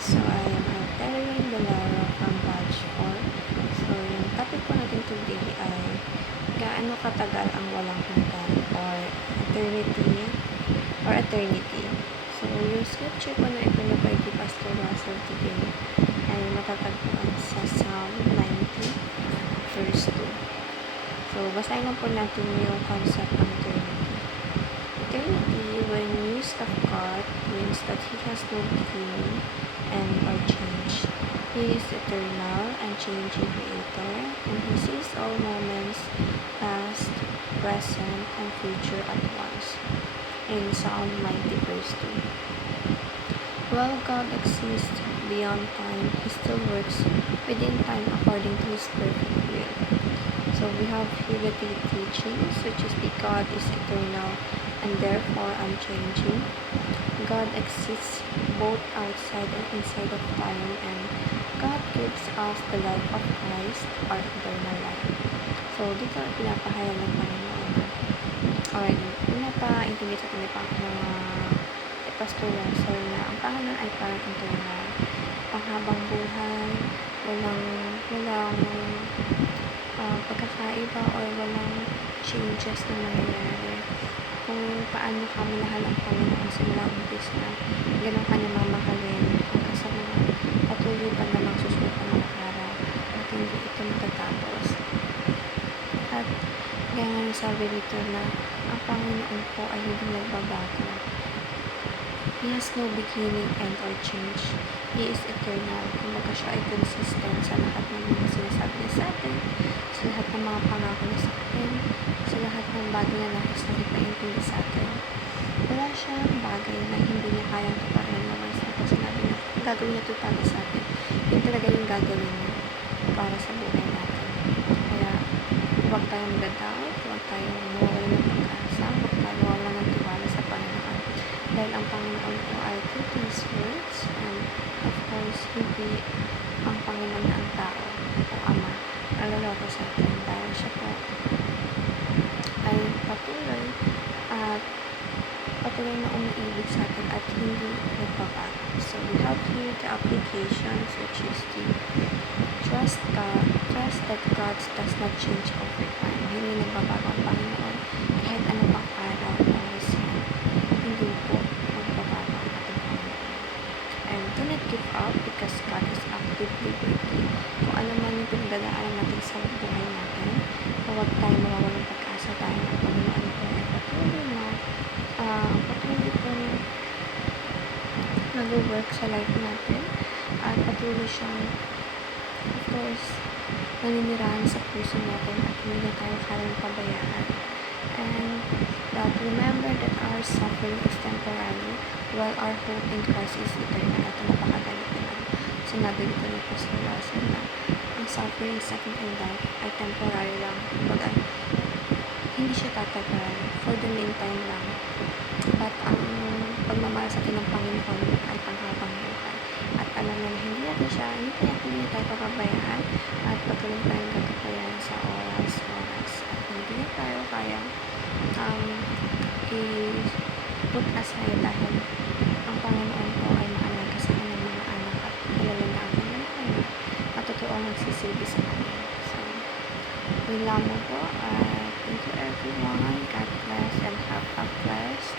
So I am Arterin Valero from Batch 4. So yung topic po natin today ay gaano katagal ang walang hanggan or eternity. So yung scripture po na ipinabay ni Pastor Russell today ay matatagpuan sa Psalm 90 verse 2. So basahin lang po natin yung concept ng eternity. Eternity, when used of God, means that He has no beginning and or change. He is eternal and changing creator, and He sees all moments, past, present, and future at once. In Psalm 90 verse 2. While God exists beyond time, He still works within time according to His perfect will. So we have Heredity teachings, which is that God is eternal and therefore unchanging. God exists both outside and inside of time, and God gives us the life of Christ, our eternal life. So dito pinapahayag ng Panginoon or pinapaintindi sa atin ni Pastor Russell na ang Panginoon ay parang eternal, panghabang buhay, walang pagkakaiba or walang changes na nangyayari. Kung paano ka minahal ang Panginoon simula umpisa, ganun ka niya mamahalin hanggang sa mga patuloy pa namang susunod ang mga araw at hindi ito matatapos. At gaya nga sabi dito na ang Panginoon po ay hindi nagbabago. He has no beginning, end, or change. He is eternal. Kumbaga siya ay consistent sa lahat ng mga sinasabi niya sa atin, sa lahat ng mga pangako niya sa atin, sa lahat ng bagay na nais na ipaintindi sa atin. Wala siyang bagay na hindi niya kayang tuparin na once na sinabi niya, gagawin niya ito para sa atin. Yun talaga yung gagawin niya para sa buhay natin. Kaya, huwag tayong mag-doubt, huwag tayong mawawalan ng pag-asa, huwag tayong mawawalan ng tiwala sa Panginoon. Dahil ang Panginoon po ay true to His words, and of course, hindi ang Panginoon na ang tao o Ama naloloko sa atin dahil siya po ay patuloy na umiibig sa atin at hindi nagbabago. So we have here the applications, which is the trust that God does not change over time. Hindi nagbabago ang Panginoon kahit ano pang araw o oras yan. Hindi po magbabago ang ating Panginoon. And do not give up because God is actively working. Kung ano man yung pinagdadaanan natin sa buhay natin, huwag tayo mawawalang pag-asa tayo ng Panginoon po ay patuloy po nag-work sa life natin at patuloy siyang of course naninirahan sa puso natin at hindi na tayo kayang pabayaan. And that remember that our suffering is temporary while our hope in Christ is eternal. At napakadali ko lang sinabi dito ni Pastor Russell na ang suffering sa ating life ay temporary lang. Kumbaga, hindi siya tatagal, for the meantime lang. At ang pagmamahal sa atin ng Panginoon ay panghabang buhay. At alam na hindi tayo papabayaan at patuloy tayong gagabayan sa oras. At hindi na tayo kayang i-put aside dahil ang Panginoon po ay maalaga sa kanyang mga anak at kilala na ang kanyang mga anak at totoong nagsisilbi sa kanya. So, yun lamang po. Thank you everyone. God bless and have a blessed